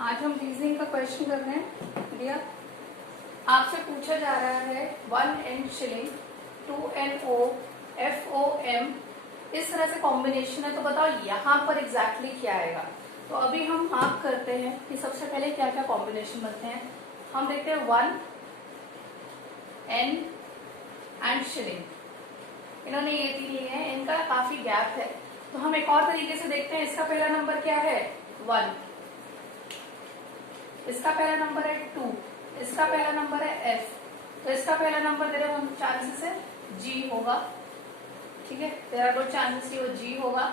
आज हम रीजनिंग का क्वेश्चन कर रहे हैं। दिया आपसे पूछा जा रहा है 1n शिलिंग 2NO FOM इस तरह से कॉम्बिनेशन है, तो बताओ यहाँ पर एग्जैक्टली क्या आएगा। तो अभी हम मार्क करते हैं कि सबसे पहले क्या क्या कॉम्बिनेशन बनते हैं। हम देखते हैं 1n एंड शिलिंग, इन्होंने ये तीन लिए हैं, इनका काफी गैप है, तो हम एक और तरीके से देखते हैं। इसका पहला नंबर क्या है 1, इसका पहला नंबर है 2, इसका पहला नंबर है F, तो इसका पहला नंबर तेरे चांसेस है G होगा। ठीक है, तेरा दो चांसेस ही वो G होगा।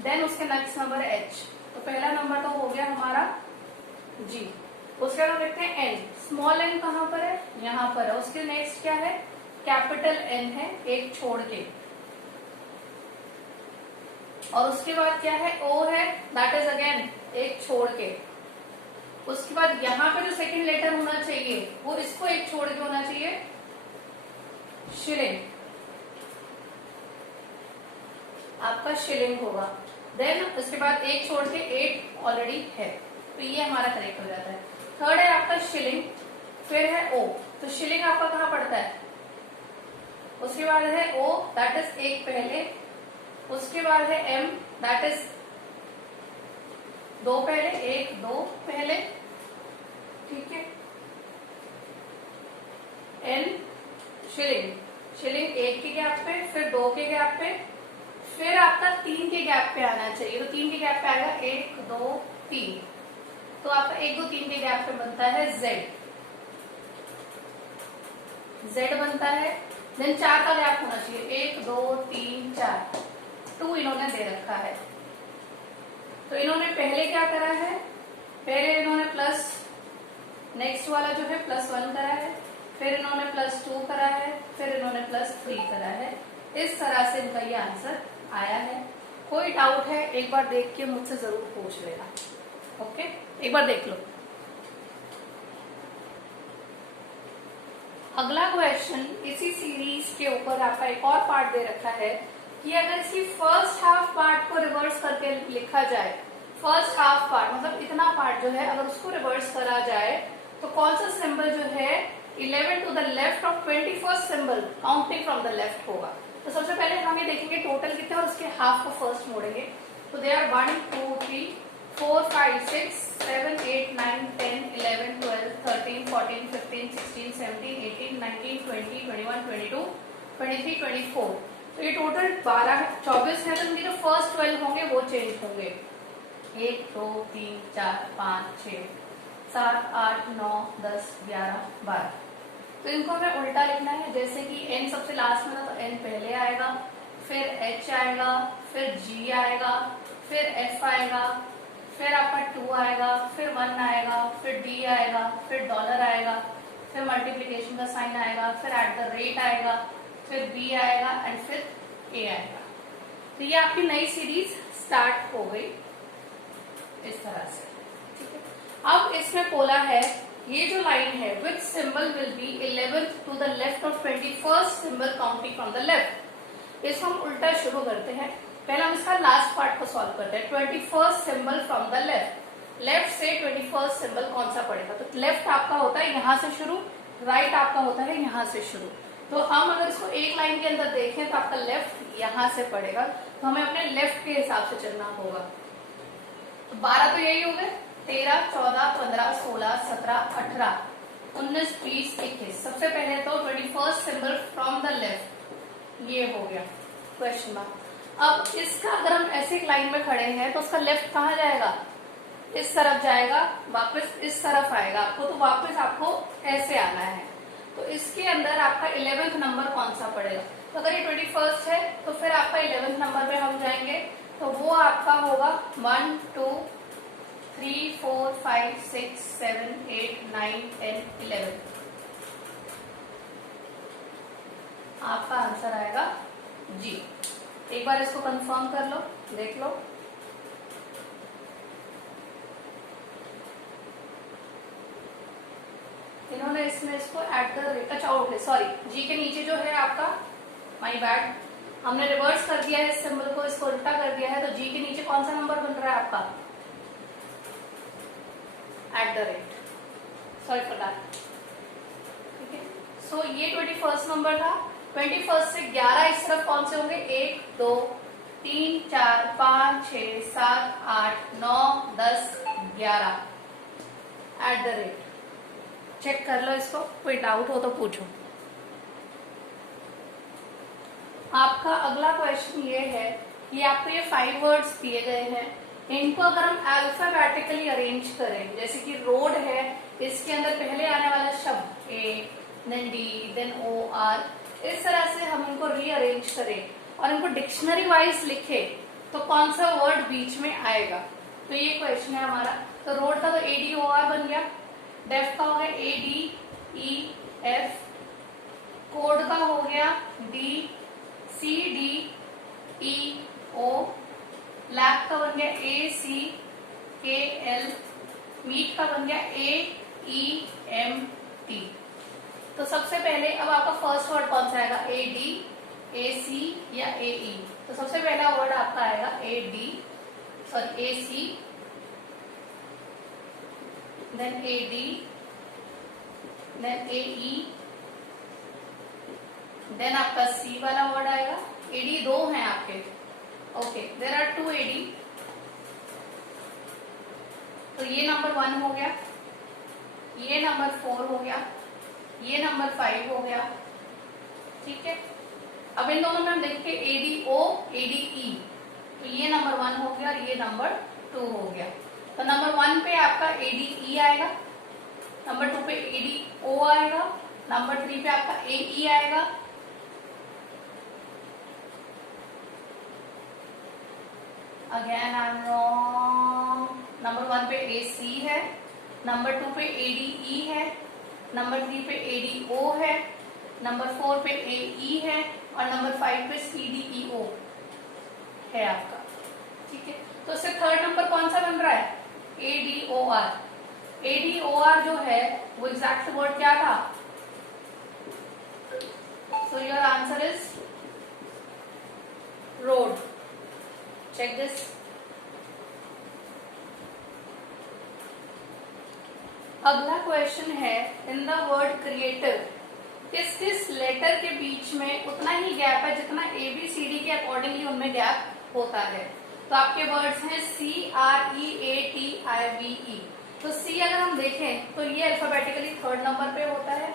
देन उसके नेक्स्ट नंबर है H, तो पहला नंबर तो हो गया हमारा G। उसके बाद देखते हैं N, स्मॉल n कहाँ पर है, यहाँ पर है। उसके नेक्स्ट क्या है, कैपिटल N है, एक छोड़ के। और उसके बाद क्या है O है, दैट इज अगेन एक छोड़ के। उसके बाद यहाँ पे जो सेकंड लेटर होना चाहिए वो इसको एक छोड़ के होना चाहिए, शिलिंग, आपका शिलिंग होगा। देन उसके बाद एक छोड़ के 8 ऑलरेडी है, तो ये हमारा करेक्ट हो जाता है। थर्ड है आपका शिलिंग, फिर है O, तो शिलिंग आपका कहाँ पड़ता है, उसके बाद है O, दैट इज एक पहले। उसके बाद है M, दैट इज दो पहले, एक दो पहले। ठीक है, N शिलिंग, शिलिंग एक के गैप पे, फिर दो के गैप पे, फिर आपका 3 के गैप पे आना चाहिए। तो 3 के गैप पे आएगा 1 2 3, तो आपका 1 2 3 के गैप पे बनता है Z, Z बनता है। देन 4 का गैप होना चाहिए, 1 2 3 4, 2 इन्होंने दे रखा है। तो इन्होंने पहले क्या करा है, पहले इन्होंने प्लस, नेक्स्ट वाला जो है +1 करा है, फिर इन्होंने +2 करा है, फिर इन्होंने +3 करा है। इस तरह से इनका ये आंसर आया है। कोई डाउट है एक बार देख के मुझसे जरूर पूछ लेना। ओके, एक बार देख लो। अगला क्वेश्चन इसी सीरीज के ऊपर आपका एक और पार्ट दे रखा है कि अगर इसकी फर्स्ट हाफ पार्ट को रिवर्स करके लिखा जाए, फर्स्ट हाफ पार्ट मतलब इतना पार्ट जो है अगर उसको रिवर्स करा जाए तो कौन सा सिंबल जो है 11 to the left of 21st symbol counting from the left होगा। तो सबसे पहले हम ये देखेंगे टोटल कितने और उसके हाफ को फर्स्ट मोड़ेंगे। तो दे आर 1 2 3 4 5 6 7 8 9 10 11 12 13 14 15 16 17 18 19 20 21 22 23 24, तो ये टोटल 24 है। तो इनके जो फर्स्ट 12 होंगे वो चेंज होंगे, 1 2 3 4 5 6 7 8 9 10 11 12। तो इनको हमें उल्टा लिखना है, जैसे कि n सबसे लास्ट में था तो n पहले आएगा, फिर h आएगा, फिर g आएगा, फिर f आएगा, फिर आपका 2 आएगा, फिर 1 आएगा, फिर d आएगा, फिर डॉलर आएगा, फिर मल्टीप्लिकेशन का साइन आएगा, फिर @ आएगा, फिर b आएगा एंड फिर a आएगा। तो ये आपकी नई सीरीज स्टार्ट हो गई इस तरह से। ठीक है, अब इसमें बोला है ये जो लाइन है which symbol will be 11th to the left of 21st symbol counting from the left. इसको हम उल्टा शुरू करते हैं। पहले हम इसका लास्ट पार्ट को सॉल्व करते हैं। 21st symbol from the left, left से 21st सिंबल कौन सा पड़ेगा। तो लेफ्ट आपका होता है यहाँ से शुरू, राइट आपका होता है यहाँ से शुरू। तो हम अगर इसको एक लाइन के अंदर देखें तो आपका लेफ्ट यहाँ से पड़ेगा, तो हमें अपने लेफ्ट के हिसाब से चलना होगा। तो 12 तो यही हो गए, 13 14 15 16 17 18 19 20 21। सबसे पहले तो 21st symbol from the left ये हो गया क्वेश्चन मार्क। अब इसका अगर हम ऐसे एक लाइन में खड़े हैं तो उसका लेफ्ट कहाँ जाएगा, इस तरफ जाएगा, वापस इस तरफ आएगा आपको, तो वापस आपको ऐसे आना है। तो इसके अंदर आपका 11th नंबर कौन सा पड़ेगा। तो अगर ये 21st है तो फिर आपका 11th नंबर पे हम जाएंगे, तो वो आपका होगा 1 2 3 4 5 6 7 8 9 10 11। आपका आंसर आएगा जी। एक बार इसको कंफर्म कर लो, देख लो। इन्होंने इसमें इसको @ अच्छा ओके सॉरी, जी के नीचे जो है आपका, माय बैड, हमने रिवर्स कर दिया है इस सिंबल को, इसको उल्टा कर दिया है। तो जी के नीचे कौन सा नंबर बन रहा है आपका, @ सॉरी फॉर दैट। ठीक है, सो ये 21 नंबर था। 21 से 11 इस तरफ कौन से होंगे? 1 2 3 4 5 6 7 8 9 10 11 @ चेक कर लो इसको, कोई डाउट हो तो पूछो। आपका अगला क्वेश्चन ये है कि आपको ये 5 वर्ड्स दिए गए हैं, इनको अगर हम अल्फाबेटिकली अरेंज करें, जैसे कि रोड है, इसके अंदर पहले आने वाला शब्द A, then D, then O, R, इस तरह से हम इनको रीअरेंज करें और इनको डिक्शनरी वाइज लिखे तो कौन सा वर्ड बीच में आएगा? तो ये क्वेश्चन है हमारा। तो रोड का तो ADOR बन गया, डेफ का हो गया ADEF, कोड का हो गया DCDEO, लैब का बन गया ACKL, मीट का बन गया AEMT। तो सबसे पहले अब आपका फर्स्ट वर्ड कौन सा आएगा? AD, AC या AE? तो सबसे पहला वर्ड आपका आएगा AC, then AD, then AE, then आपका C वाला वर्ड आएगा। AD 2 हैं आपके, ओके, देयर आर 2 AD। तो ये नंबर 1 हो गया, ये नंबर 4 हो गया, ये नंबर 5 हो गया। ठीक है, अब इन दोनों में हम देखेंगे ADO, ADE, तो ये नंबर 1 हो गया और ये नंबर 2 हो गया। तो नंबर 1 पे आपका ADE आएगा, नंबर 2 पे ADO आएगा, नंबर 3 पे आपका AE आएगा, again I am wrong, number 1 पे AC है, नंबर 2 पे ADE है, नंबर 3 पे ADO है, नंबर 4 पे AE है और नंबर 5 पे CDEO है आपका। ठीक है, तो इससे थर्ड नंबर कौन सा बन रहा है? ADOR। ADOR जो है वो एग्जैक्ट वर्ड क्या था? So your answer is road. Check this. अगला क्वेश्चन है, इन द वर्ड क्रिएटिव किस किस लेटर के बीच में उतना ही गैप है जितना ABCD के अकॉर्डिंगली उनमें गैप होता है? तो आपके वर्ड्स हैं CREATIVE। तो C अगर हम देखें तो ये अल्फाबेटिकली 3rd नंबर पे होता है।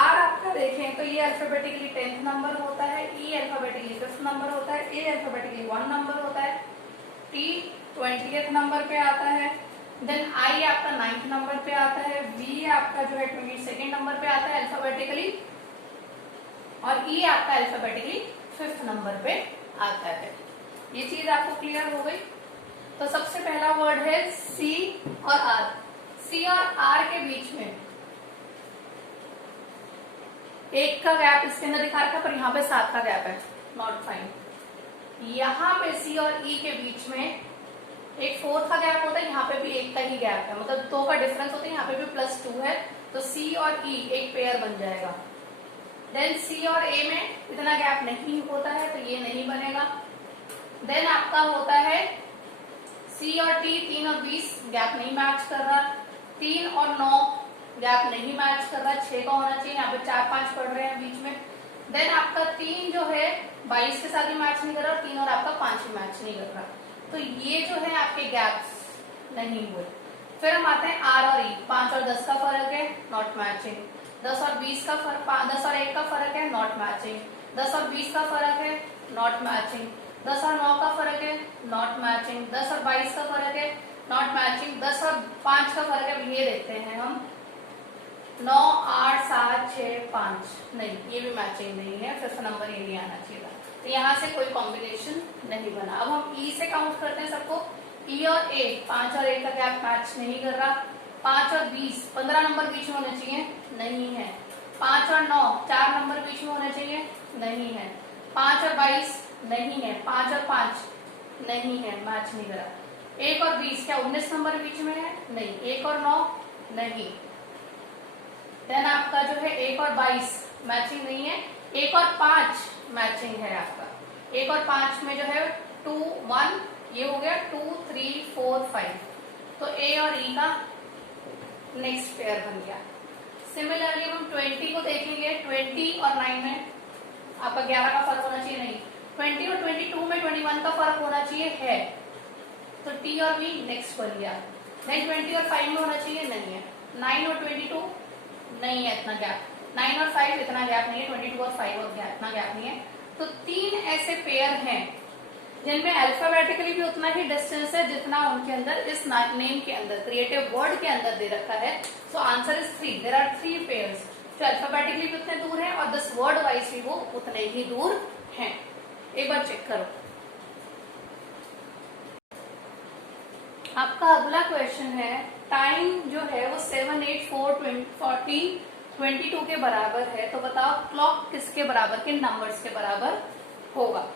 R आपका देखें तो ये अल्फाबेटिकली 10th नंबर होता है। E अल्फाबेटिकली 5th नंबर होता है। A अल्फाबेटिकली 1 नंबर होता है। T 20th नंबर पे आता है। देन I आपका 9th नंबर पे आता है। V आपका जो है 22nd नंबर पे आता है अल्फाबेटिकली, और E आपका अल्फाबेटिकली 5th नंबर पे आता है। ये चीज आपको क्लियर हो गई? तो सबसे पहला वर्ड है C और R। C और R के बीच में 1 का गैप इसके अंदर दिखा रखा है, पर यहाँ पे 7 का गैप है, नॉट फाइन। यहाँ पे C और E के बीच में एक 4 का गैप होता है, यहाँ पे भी 1 का ही गैप है, मतलब 2 का डिफरेंस होता है, यहाँ पे भी +2 है, तो C और E एक पेयर बन जाएगा। देन C और A में इतना गैप नहीं होता है, तो ये नहीं बनेगा। देन आपका होता है C और T, 3 और 20 गैप नहीं मैच कर रहा, 3 और 9 गैप नहीं मैच कर रहा, 6 का होना चाहिए, यहाँ पे 4 5 पड़ रहे हैं बीच में। देन आपका 3 जो है 22 के साथ भी मैच नहीं कर रहा, 3 और आपका 5 भी मैच नहीं कर रहा, तो ये जो है आपके गैप्स नहीं हुए। फिर हम आते हैं R और E। 5 और 10 का फर्क है, नॉट मैचिंग। 10 और 20 का फर्क, 10 और 1 का फर्क है, नॉट मैचिंग। 10 और 20 का फर्क है, नॉट मैचिंग। 10 और 9 का फर्क है, नॉट मैचिंग। 10 और 22 का फर्क है, नॉट मैचिंग। 10 और 5 का फर्क है, ये देखते हैं हम, 9 8 7 6 5, नहीं ये भी मैचिंग नहीं है, 5th नंबर ये नहीं आना चाहिए था, तो यहाँ से कोई कॉम्बिनेशन नहीं बना। अब हम E से काउंट करते हैं सबको। E और A, 5 और 1 का गैप मैच नहीं कर रहा। 5 और 20, 15 नंबर बीच में होने चाहिए, नहीं है। 5 और 9, 4 नंबर बीच में होने चाहिए, नहीं है। 5 और 22 नहीं है। 5 और 5 नहीं है, मैच नहीं करा। 1 और 20, क्या 19 नंबर बीच में है? नहीं। 1 और 9 नहीं। देन आपका जो है 1 और 22 मैचिंग नहीं है। 1 और 5 मैचिंग है आपका। 1 और 5 में जो है 2 1, ये हो गया 2 3 4 5, तो A और E का नेक्स्ट पेयर बन गया। सिमिलरली हम 20 को देखेंगे, 20 और 9 में आपका 11 का फर्क होना चाहिए, नहीं। 20 और 22 में 21 का फर्क होना चाहिए, है। तो टी और बी नेक्स्ट बन गया। नहीं 20 और 5 में होना चाहिए, नहीं है। 9 और 22 नहीं है इतना गैप, 9 और 5 इतना गैप नहीं है, 22 और 5 और इतना गैप नहीं है। तो 3 ऐसे पेयर हैं जिनमें अल्फाबेटिकली भी उतना ही डिस्टेंस है जितना उनके अंदर इस नेम के अंदर क्रिएटिव वर्ड के अंदर दे रखा है। So answer is 3। There are 3 pairs जो अल्फाबेटिकली भी उतने दूर हैं और दिस वर्ड वाइज भी वो उतने ही दूर हैं। एक बार चेक करो। आपका अगला क्वेश्चन है, टाइम जो है वो 7, 8, 4, 40, 22 के बराबर है, तो बताओ क्लॉक किसके बराबर, किन नंबर्स के बराबर होगा।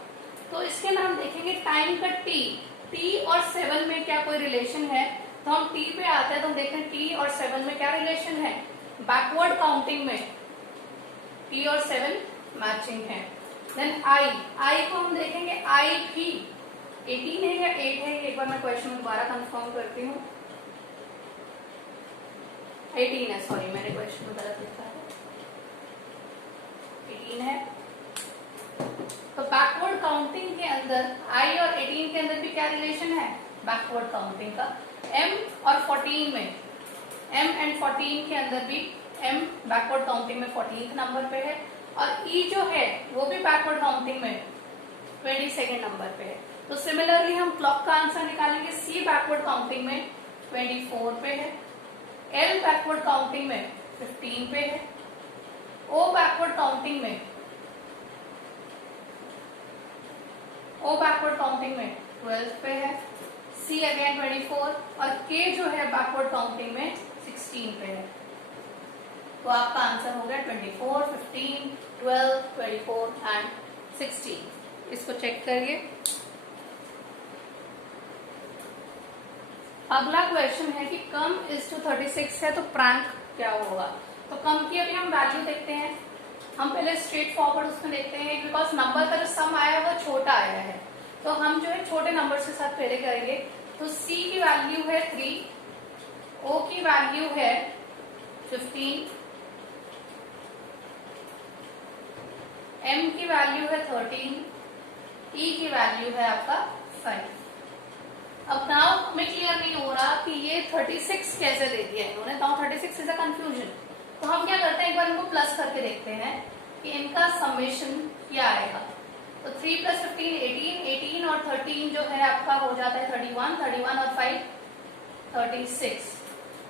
तो इसके अंदर हम देखेंगे टाइम का टी और 7 में क्या कोई रिलेशन है। तो हम टी पे आते हैं तो हम देखते हैं टी और 7 में क्या रिलेशन है। बैकवर्ड काउंटिंग में टी और 7 मैचिंग है। देन आई को हम देखेंगे, आई भी 18 है या 8 है, एक बार मैं क्वेश्चन दोबारा कंफर्म करती हूँ। 18 है, सॉरी मैंने क्वेश्चन में गलत लिखा है, 18 है। तो बैकवर्ड काउंटिंग के अंदर आई और 18 के अंदर भी क्या रिलेशन है, बैकवर्ड काउंटिंग का। m और 14 में, m एंड 14 के अंदर भी m बैकवर्ड काउंटिंग में 14th नंबर पे है, और e जो है वो भी बैकवर्ड काउंटिंग में 22nd नंबर पे है। तो सिमिलरली हम क्लॉक का आंसर निकालेंगे, c बैकवर्ड काउंटिंग में 24 पे है, l बैकवर्ड काउंटिंग में 15 पे है, o बैकवर्ड काउंटिंग में में 12 पे है, C अगेन 24 और K जो है बैकवर्ड काउंटिंग में 16 पे है। तो आपका आंसर हो गया 24, 15, 12, 24 एंड 16। इसको चेक करिए। अगला क्वेश्चन है कि कम इज टू 36 है तो प्रैंक क्या होगा। तो कम की अभी हम वैल्यू देखते हैं। हम पहले स्ट्रेट फॉरवर्ड उसमें देखते हैं, बिकॉज नंबर का जो सम आया है वो छोटा आया है, तो हम जो है छोटे नंबर के साथ पहले करेंगे। तो C की वैल्यू है 3, O की वैल्यू है 15, M की वैल्यू है 13, E की वैल्यू है आपका 5। अब नाउ हमें क्लियर नहीं हो रहा कि ये 36 कैसे दे दिया इन्होंने, नाउ 36 इज अ कंफ्यूजन। तो हम क्या करते हैं, एक बार इनको प्लस करके देखते हैं कि इनका समेशन क्या आएगा। तो 3 + 15 18, 18 और 13 जो है आपका हो जाता है 31, 31 और 5 36।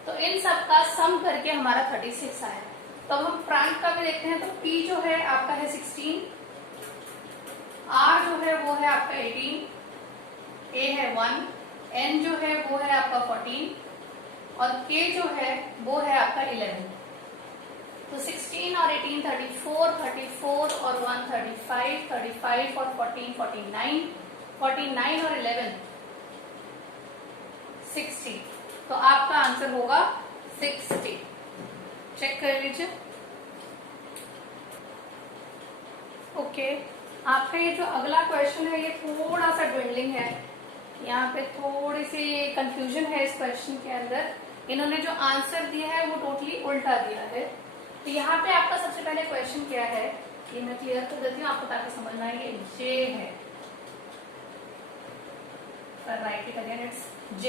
तो इन सब का सम करके हमारा 36 आया। तो अब हम प्रैंक का भी देखते हैं। तो P जो है आपका है 16, R जो है वो है आपका 18, A है 1, N जो है वो है आपका 14 और K जो है वो है आपका 11। तो 16 और 18 34, 34 और 1 35, 35 और 14 49, 49 और 11 60। तो आपका आंसर होगा 60। चेक कर लीजिए। ओके, आपका ये जो अगला क्वेश्चन है ये थोड़ा सा ड्विंडलिंग है, यहाँ पे थोड़ी सी कंफ्यूजन है इस क्वेश्चन के अंदर। इन्होंने जो आंसर दिया है वो टोटली उल्टा दिया है। तो यहाँ पे आपका सबसे पहले क्वेश्चन क्या है, ये मैं क्लियर कर देती हूँ आपको ताकि समझ में आए। ये J है, right it again, it's J,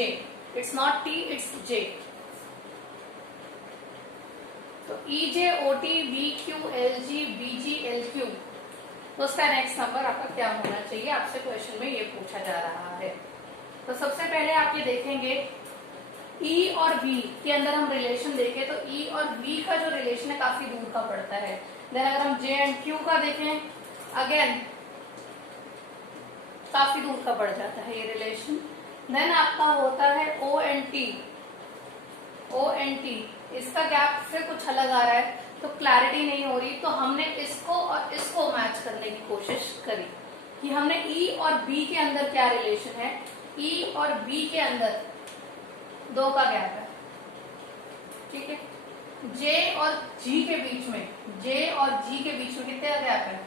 it's not T, it's J। तो EJ, OT, BQ, LG, BG, LQ, तो उसका नेक्स्ट नंबर आपका क्या होना चाहिए, आपसे क्वेश्चन में ये पूछा जा रहा है। तो सबसे पहले आप ये देखेंगे E और V के अंदर हम रिलेशन देखें तो E और V का जो रिलेशन है काफी दूर का पड़ता है। देन अगर हम J एंड Q का देखें, अगेन काफी दूर का पड़ जाता है ये रिलेशन। देन आपका होता है O and T, O and T, इसका गैप से कुछ अलग आ रहा है तो क्लैरिटी नहीं हो रही। तो हमने इसको और इसको मैच करने की कोशिश करी कि हमने E और B के अंदर क्या रिलेशन है। E और B के अंदर 2 का गैप है, ठीक है। J और G के बीच में, J और G के बीच में कितने का गैप है,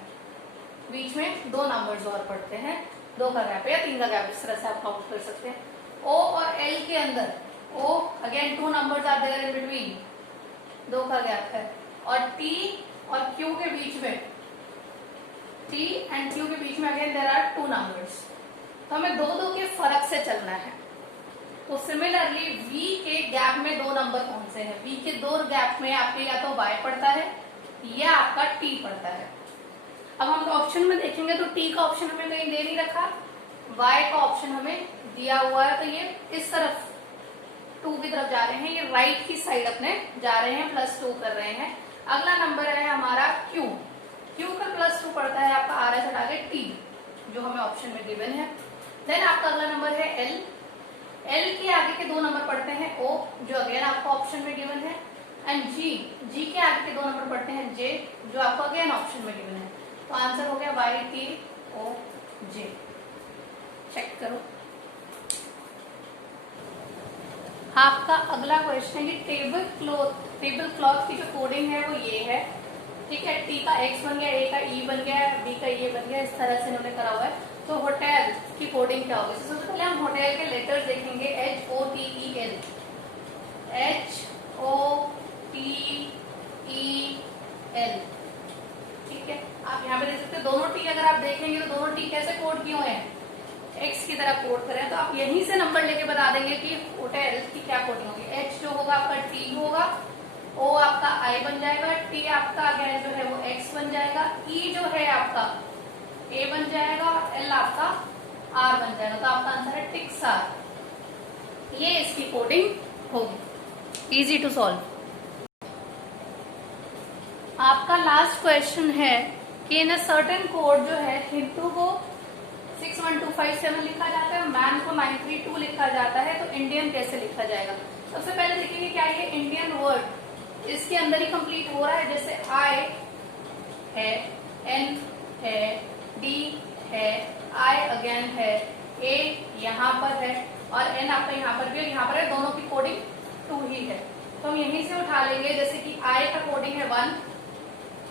बीच में 2 नंबर्स और पड़ते हैं, 2 का गैप है या 3 का गैप, इस तरह से आप काउंट कर सकते हैं। O और L के अंदर, O again 2 numbers are there in between, 2 का गैप है, और T और Q के बीच में, T एंड Q के बीच में अगेन देयर आर 2 नंबर्स। तो हमें 2-2 के फर्क से चलना है। तो सिमिलरली V के गैप में 2 नंबर कौन से हैं? V के 2 गैप में आपके या तो Y पड़ता है या आपका T पड़ता है। अब हम ऑप्शन में देखेंगे तो T का ऑप्शन हमें कहीं दे नहीं रखा, Y का ऑप्शन हमें दिया हुआ है, तो ये इस तरफ 2 की तरफ जा रहे हैं, ये राइट की साइड अपने जा रहे हैं, +2 कर रहे हैं। अगला नंबर है हमारा Q का +2 पड़ता है आपका RS हटा के T, जो हमें ऑप्शन में गिवन है। देन आपका अगला नंबर है L के आगे के 2 नंबर पड़ते हैं O, जो अगेन आपको ऑप्शन में गिवन है, एंड G के आगे के 2 नंबर पड़ते हैं J, जो आपको अगेन ऑप्शन में गिवन है। तो आंसर हो गया YTOJ। चेक करो। आपका अगला क्वेश्चन है कि टेबल क्लॉथ की जो कोडिंग है वो ये है, ठीक है। T का X बन गया, A का E बन गया, B का ये बन गया, इस तरह से इन्होंने करा हुआ है। तो होटल की कोडिंग क्या होगी? सबसे पहले हम होटल के लेटर्स देखेंगे, HOTEL, ठीक है। आप यहाँ पे देख सकते हैं दोनों T अगर आप देखेंगे तो दोनों T कैसे कोड किए हुए हैं, X की तरह कोड करें, तो आप यहीं से नंबर लेके बता देंगे कि होटल की क्या कोडिंग होगी। H जो होगा आपका T होगा, O आपका I बन जाएगा, T आपका अगेन जो है वो X बन जाएगा, E जो है आपका A बन जाएगा, L आपका R बन जाएगा। तो आपका आंसर है टिक्सार। ये इसकी कोडिंग होगी, इजी टू सॉल्व। आपका लास्ट क्वेश्चन है कि इन सर्टेन कोड जो है हिंदू को 61257 लिखा जाता है, मैन को 932 लिखा जाता है, तो इंडियन कैसे लिखा जाएगा? सबसे पहले देखेंगे क्या ये इंडियन वर्ड इसके अंदर ही कंप्लीट हो रहा है। जैसे I है, N है, D है, I अगेन है, A यहाँ पर है, और N आपका यहाँ पर भी और यहाँ पर है, दोनों की कोडिंग 2 ही है। तो हम यहीं से उठा लेंगे, जैसे कि I का कोडिंग है 1,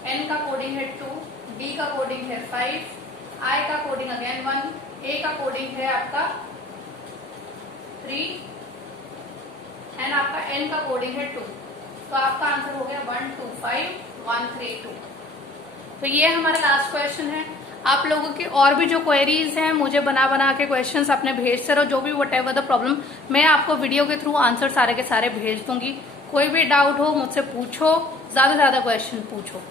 N का कोडिंग है 2, D का कोडिंग है 5, I का कोडिंग अगेन 1, A का कोडिंग है आपका 3, एंड आपका N का कोडिंग है 2। तो आपका आंसर हो गया 125132। तो ये हमारा लास्ट क्वेश्चन है। आप लोगों की और भी जो क्वेरीज हैं मुझे बना के क्वेश्चंस अपने भेजते रहो, जो भी वट एवर द प्रॉब्लम, मैं आपको वीडियो के थ्रू आंसर सारे के सारे भेज दूंगी। कोई भी डाउट हो मुझसे पूछो, ज्यादा से ज्यादा क्वेश्चन पूछो।